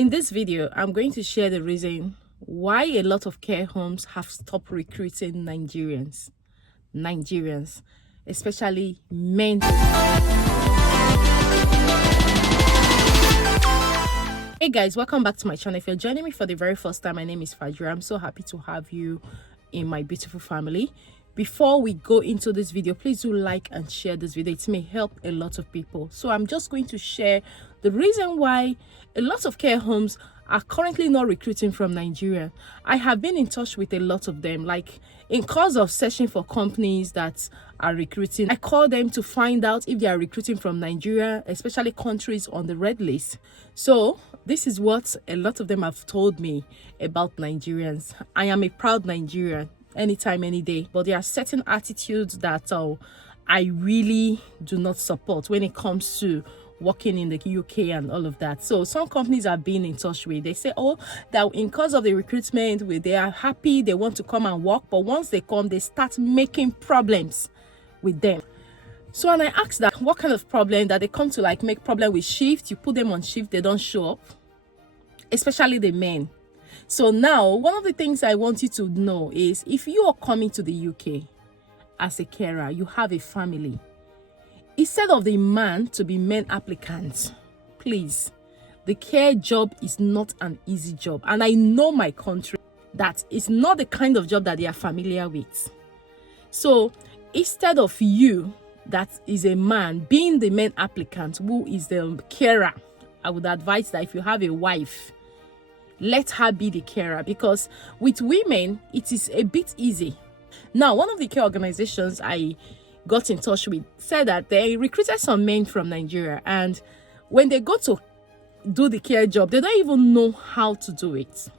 In this video, I'm going to share the reason why a lot of care homes have stopped recruiting Nigerians, especially men. Hey guys, welcome back to my channel. If you're joining me for the very first time, my name is Fajira. I'm so happy to have you in my beautiful family. Before we go into this video, please do like and share this video. It may help a lot of people. So I'm just going to share the reason why a lot of care homes are currently not recruiting from Nigeria. I have been in touch with a lot of them, like in course of searching for companies that are recruiting. I call them to find out if they are recruiting from Nigeria, especially countries on the red list. So this is what a lot of them have told me about Nigerians. I am a proud Nigerian, anytime, any day, but there are certain attitudes that I really do not support when it comes to working in the UK and all of that. So some companies are being in touch with, they say, oh, that in cause of the recruitment, they are happy, they want to come and work, but once they come, they start making problems with them. So when I asked that, what kind of problem, that they come to like make problem with shift, you put them on shift, they don't show up, especially the men. So now, one of the things I want you to know is, if you are coming to the UK as a carer, you have a family, instead of the man to be men applicants, please, the care job is not an easy job. And I know my country, that it's not the kind of job that they are familiar with. So instead of you, that is a man, being the men applicant who is the carer, I would advise that if you have a wife, let her be the carer, because with women, it is a bit easy. Now, one of the care organizations I got in touch with said that they recruited some men from Nigeria, and when they go to do the care job, they don't even know how to do it.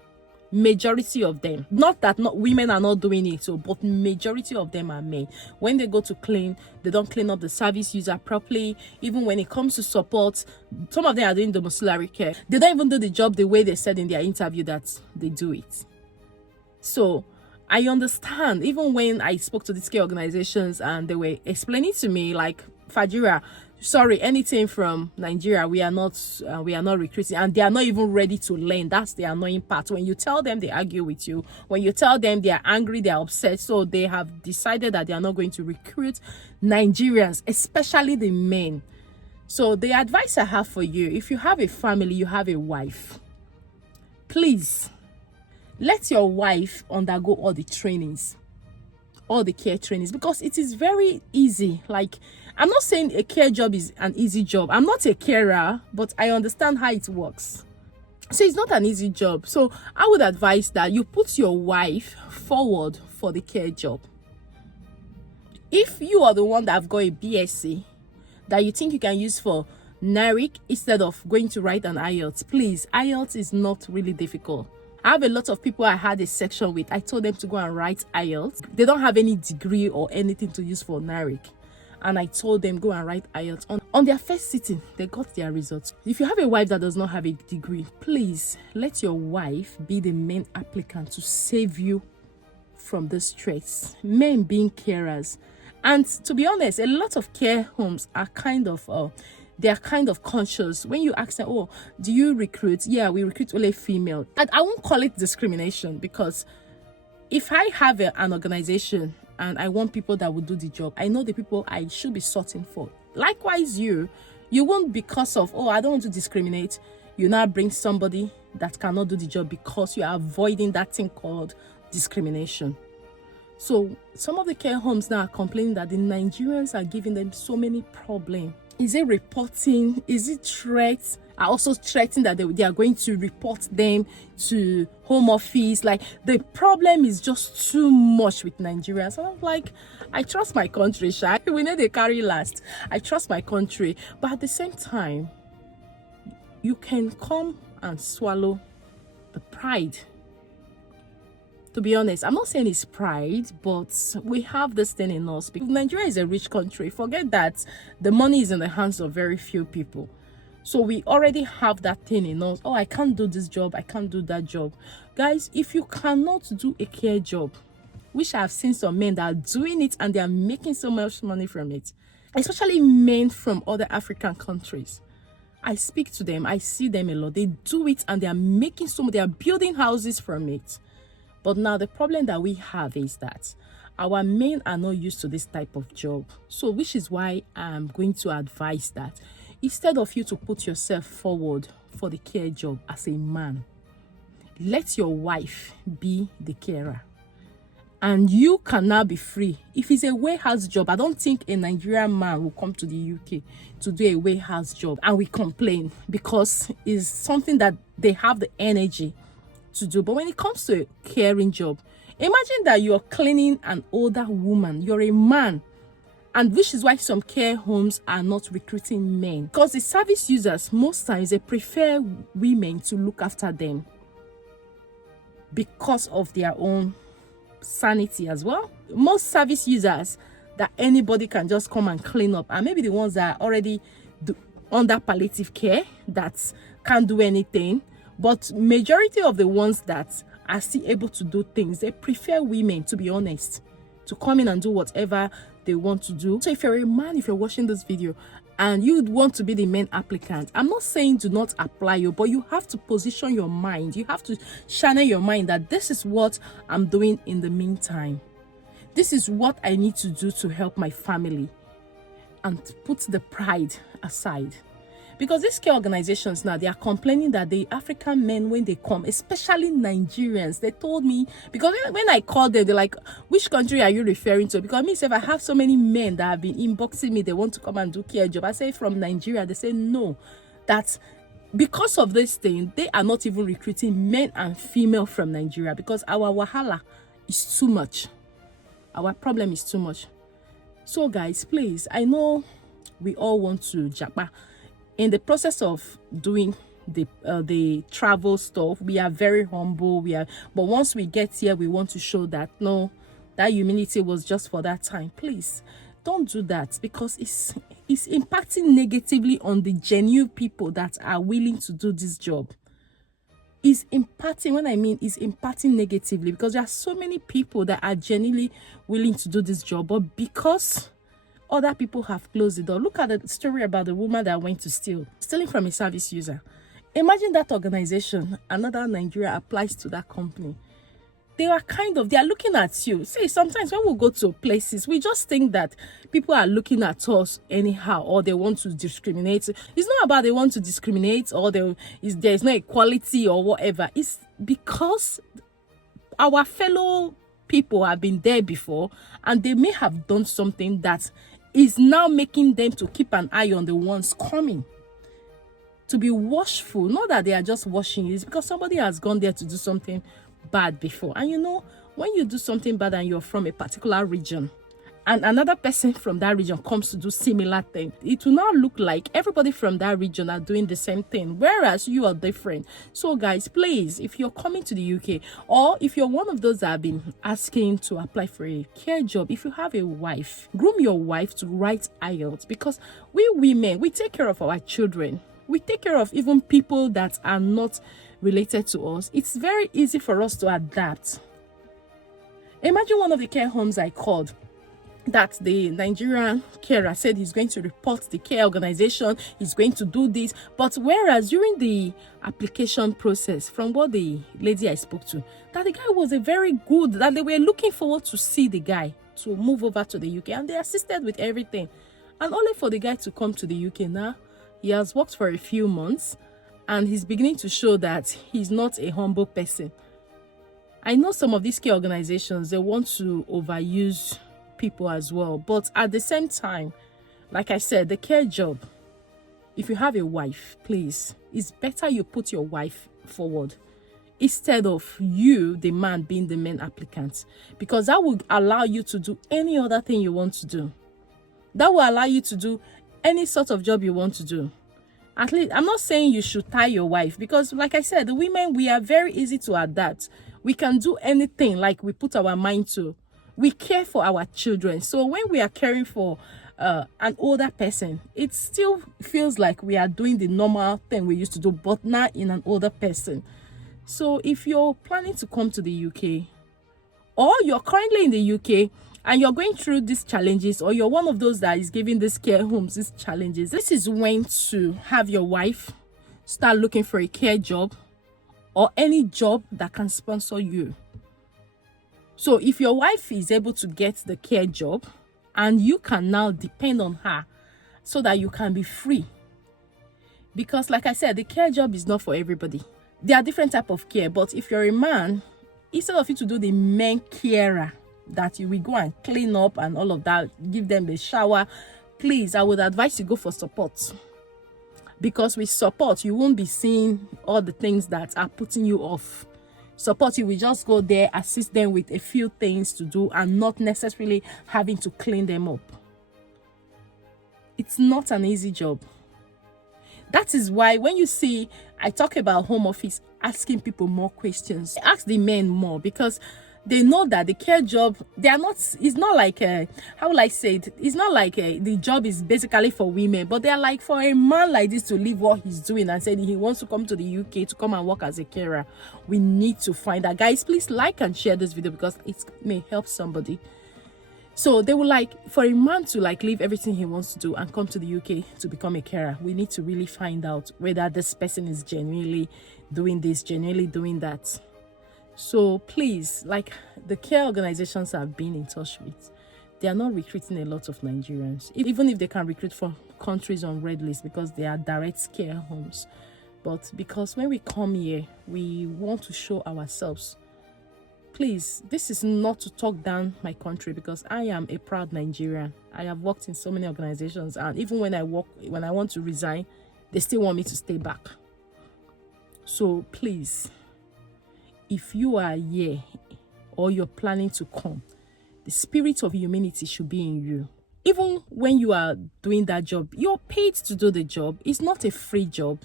Majority of them, not that women are not doing it, but majority of them are men. When they go to clean, they don't clean up the service user properly. Even when it comes to support, some of them are doing domiciliary care. They don't even do the job the way they said in their interview that they do it. So I understand, even when I spoke to these care organizations and they were explaining to me, like, Fajira, sorry, anything from Nigeria, we are not recruiting, and they are not even ready to learn. That's the annoying part. When you tell them, they argue with you. When you tell them, they are angry, they are upset. So they have decided that they are not going to recruit Nigerians, especially the men. So the advice I have for you, if you have a family, you have a wife, please let your wife undergo all the trainings, all the care trainings, because it is very easy. Like, I'm not saying a care job is an easy job. I'm not a carer, but I understand how it works. So it's not an easy job. So I would advise that you put your wife forward for the care job. If you are the one that have got a BSc that you think you can use for NARIC instead of going to write an IELTS, please, IELTS is not really difficult. I have a lot of people I had a section with. I told them to go and write IELTS. They don't have any degree or anything to use for NARIC. And I told them, go and write IELTS. On their first sitting, they got their results. If you have a wife that does not have a degree, please let your wife be the main applicant to save you from the stress. Men being carers. And to be honest, a lot of care homes are kind of conscious. When you ask them, oh, do you recruit? Yeah, we recruit only female. And I won't call it discrimination, because if I have an organization and I want people that will do the job, I know the people I should be sorting for. Likewise, you won't, because of, oh, I don't want to discriminate, you now bring somebody that cannot do the job because you are avoiding that thing called discrimination. So some of the care homes now are complaining that the Nigerians are giving them so many problems. Is it reporting? Is it threats? Are also threatening that they are going to report them to home office. Like, the problem is just too much with Nigerians. So I'm like, I trust my country, Sha. We know they carry last. I trust my country. But at the same time, you can come and swallow the pride. To be honest, I'm not saying it's pride, but we have this thing in us. Because Nigeria is a rich country. Forget that the money is in the hands of very few people. So we already have that thing in us. Oh, I can't do this job, I can't do that job. Guys, if you cannot do a care job, which I have seen some men that are doing it and they are making so much money from it, especially men from other African countries, I speak to them, I see them a lot. They do it and they are making they are building houses from it. But now the problem that we have is that our men are not used to this type of job. So which is why I'm going to advise that instead of you to put yourself forward for the care job as a man, let your wife be the carer. And you can now be free. If it's a warehouse job, I don't think a Nigerian man will come to the UK to do a warehouse job and we complain because it's something that they have the energy to do. But when it comes to a caring job, imagine that you're cleaning an older woman, you're a man, and which is why some care homes are not recruiting men, because the service users most times they prefer women to look after them because of their own sanity as well. Most service users that anybody can just come and clean up, and maybe the ones that are already under palliative care that can't do anything, but majority of the ones that are still able to do things, they prefer women, to be honest, to come in and do whatever they want to do. So if you're a man, if you're watching this video and you want to be the main applicant, I'm not saying do not apply you, but you have to position your mind. You have to channel your mind that this is what I'm doing in the meantime. This is what I need to do to help my family, and put the pride aside. Because these care organizations now, they are complaining that the African men, when they come, especially Nigerians, they told me, because when I called them, they're like, which country are you referring to? Because me, if I have so many men that have been inboxing me, they want to come and do care job. I say from Nigeria. They say no, that because of this thing, they are not even recruiting men and female from Nigeria because our wahala is too much. Our problem is too much. So guys, please, I know we all want to japa. In the process of doing the travel stuff, we are very humble. But once we get here, we want to show that no, that humility was just for that time. Please don't do that, because it's impacting negatively on the genuine people that are willing to do this job. Is impacting, when I mean is impacting negatively, because there are so many people that are genuinely willing to do this job, but because other people have closed the door. Look at the story about the woman that went to stealing from a service user. Imagine that organization, another Nigeria applies to that company. They are looking at you. See, sometimes when we go to places, we just think that people are looking at us anyhow, or they want to discriminate. It's not about they want to discriminate, or there's no equality or whatever. It's because our fellow people have been there before, and they may have done something that is now making them to keep an eye on the ones coming. To be watchful, not that they are just watching, it's because somebody has gone there to do something bad before. And you know, when you do something bad and you're from a particular region, and another person from that region comes to do similar thing, it will now look like everybody from that region are doing the same thing, whereas you are different. So guys, please, if you're coming to the UK, or if you're one of those that have been asking to apply for a care job, if you have a wife, groom your wife to write IELTS, because we women, we take care of our children. We take care of even people that are not related to us. It's very easy for us to adapt. Imagine one of the care homes I called, that the Nigerian carer said he's going to report the care organization, he's going to do this. But whereas during the application process, from what the lady I spoke to, that the guy was a very good, that they were looking forward to see the guy to move over to the UK, and they assisted with everything. And only for the guy to come to the UK now, he has worked for a few months, and he's beginning to show that he's not a humble person. I know some of these care organizations, they want to overuse people as well, but at the same time, like I said, the care job, if you have a wife, please, it's better you put your wife forward instead of you, the man, being the main applicant, because that will allow you to do any other thing you want to do. That will allow you to do any sort of job you want to do. At least, I'm not saying you should tie your wife, because like I said, the women, we are very easy to adapt. We can do anything like we put our mind to. We care for our children. So when we are caring for an older person, it still feels like we are doing the normal thing we used to do, but now in an older person. So if you're planning to come to the UK, or you're currently in the UK and you're going through these challenges, or you're one of those that is giving these care homes these challenges, this is when to have your wife start looking for a care job or any job that can sponsor you. So if your wife is able to get the care job, and you can now depend on her so that you can be free. Because like I said, the care job is not for everybody. There are different types of care, but if you're a man, instead of you to do the men carer, that you will go and clean up and all of that, give them the shower, please, I would advise you go for support. Because with support, you won't be seeing all the things that are putting you off. Support, you will just go there, assist them with a few things to do, and not necessarily having to clean them up. It's not an easy job. That is why when you see I talk about home office, asking people more questions, ask the men more, because they know that the care job, it's not like how will I say it? It's not like the job is basically for women, but they're like, for a man like this to leave what he's doing and say he wants to come to the UK to come and work as a carer, we need to find that. Guys, please like and share this video because it may help somebody. So they will like, for a man to like leave everything he wants to do and come to the UK to become a carer, we need to really find out whether this person is genuinely doing this, genuinely doing that. So please, like the care organizations I've been in touch with, they are not recruiting a lot of Nigerians, even if they can recruit from countries on red list, because they are direct care homes. But because when we come here, we want to show ourselves. Please, this is not to talk down my country, because I am a proud Nigerian. I have worked in so many organizations, and even when I want to resign, they still want me to stay back. So please, if you are here or you're planning to come, the spirit of humility should be in you. Even when you are doing that job, you're paid to do the job. It's not a free job.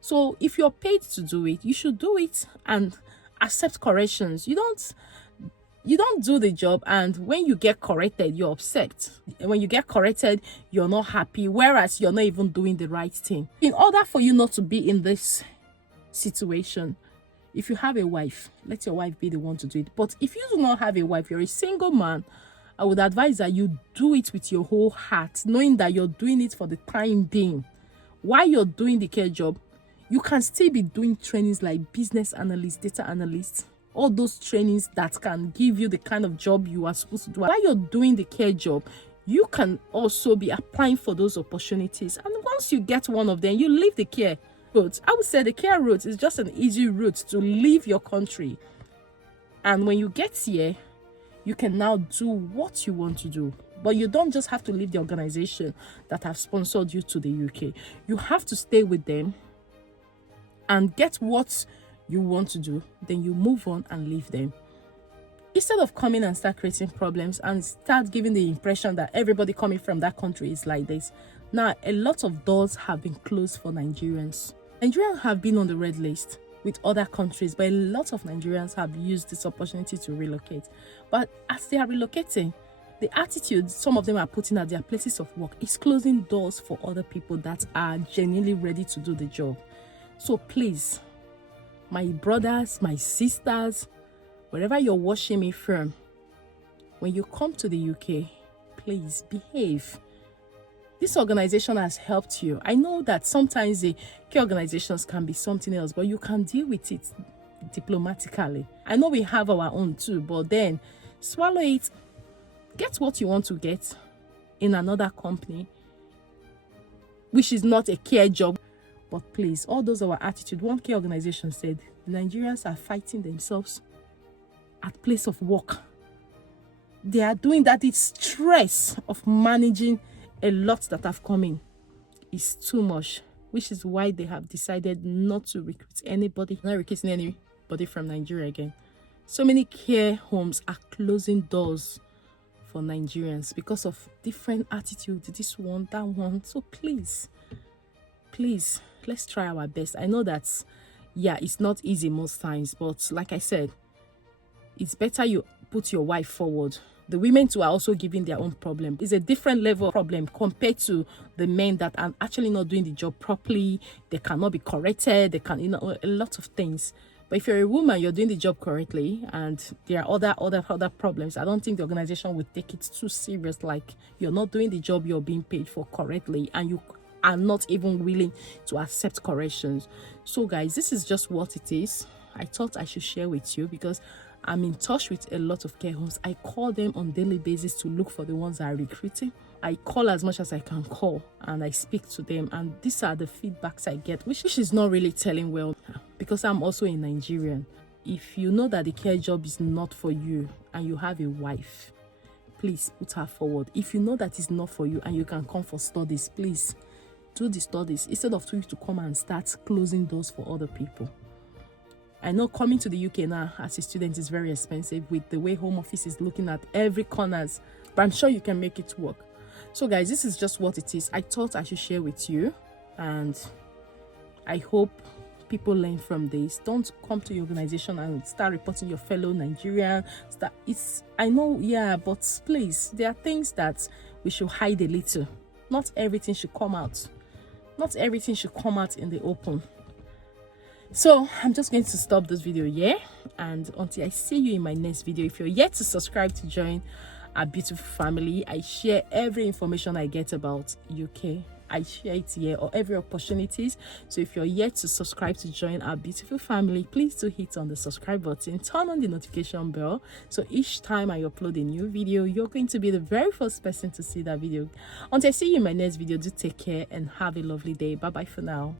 So if you're paid to do it, you should do it and accept corrections. You don't do the job, and when you get corrected, you're upset. And when you get corrected, you're not happy, whereas you're not even doing the right thing. In order for you not to be in this situation, if you have a wife, let your wife be the one to do it. But if you do not have a wife, you're a single man, I would advise that you do it with your whole heart, knowing that you're doing it for the time being. While you're doing the care job, you can still be doing trainings like business analyst, data analyst, all those trainings that can give you the kind of job you are supposed to do. While you're doing the care job, you can also be applying for those opportunities. And once you get one of them, you leave the care route. I would say the care route is just an easy route to leave your country. And when you get here, you can now do what you want to do. But you don't just have to leave the organization that have sponsored you to the UK. You have to stay with them and get what you want to do. Then you move on and leave them. Instead of coming and start creating problems and start giving the impression that everybody coming from that country is like this. Now, a lot of doors have been closed for Nigerians. Nigerians have been on the red list with other countries, but a lot of Nigerians have used this opportunity to relocate. But as they are relocating, the attitude some of them are putting at their places of work is closing doors for other people that are genuinely ready to do the job. So please, my brothers, my sisters, wherever you're watching me from, when you come to the UK, please behave. This organization has helped you. I know that sometimes the care organizations can be something else, but you can deal with it diplomatically. I know we have our own too, but then swallow it. Get what you want to get in another company, which is not a care job. But please, all those our attitude. One care organization said the Nigerians are fighting themselves at place of work. They are doing that. It's stress of managing a lot that have come in. It's too much, which is why they have decided not to recruit anybody, not recruiting anybody from Nigeria again. So many care homes are closing doors for Nigerians because of different attitudes, this one, that one. So please, let's try our best. I know that, yeah, it's not easy most times, but like I said, it's better you put your wife forward. The women too are also giving their own problem. It's a different level of problem compared to the men that are actually not doing the job properly. They cannot be corrected. They can, a lot of things. But if you're a woman, you're doing the job correctly, and there are other problems, I don't think the organization would take it too serious. Like, you're not doing the job you're being paid for correctly, and you are not even willing to accept corrections. So guys, this is just what it is. I thought I should share with you because I'm in touch with a lot of care homes. I call them on daily basis to look for the ones that are recruiting. I call as much as I can call, and I speak to them, and these are the feedbacks I get, which is not really telling well, because I'm also a Nigerian. If you know that the care job is not for you and you have a wife, please put her forward. If you know that it's not for you and you can come for studies, please do the studies instead of you to come and start closing doors for other people. I know coming to the UK now as a student is very expensive with the way Home Office is looking at every corners, but I'm sure you can make it work. So guys, this is just what it is. I thought I should share with you, and I hope people learn from this. Don't come to your organization and start reporting your fellow Nigerian. I know, yeah, but please, there are things that we should hide a little. Not everything should come out. Not everything should come out in the open. So I'm just going to stop this video here, and until I see you in my next video. If you're yet to subscribe to join our beautiful family, I share every information I get about UK. I share it here, or every opportunities. So if you're yet to subscribe to join our beautiful family, please do hit on the subscribe button, turn on the notification bell, so each time I upload a new video, you're going to be the very first person to see that video. Until I see you in my next video, do take care and have a lovely day. Bye bye for now.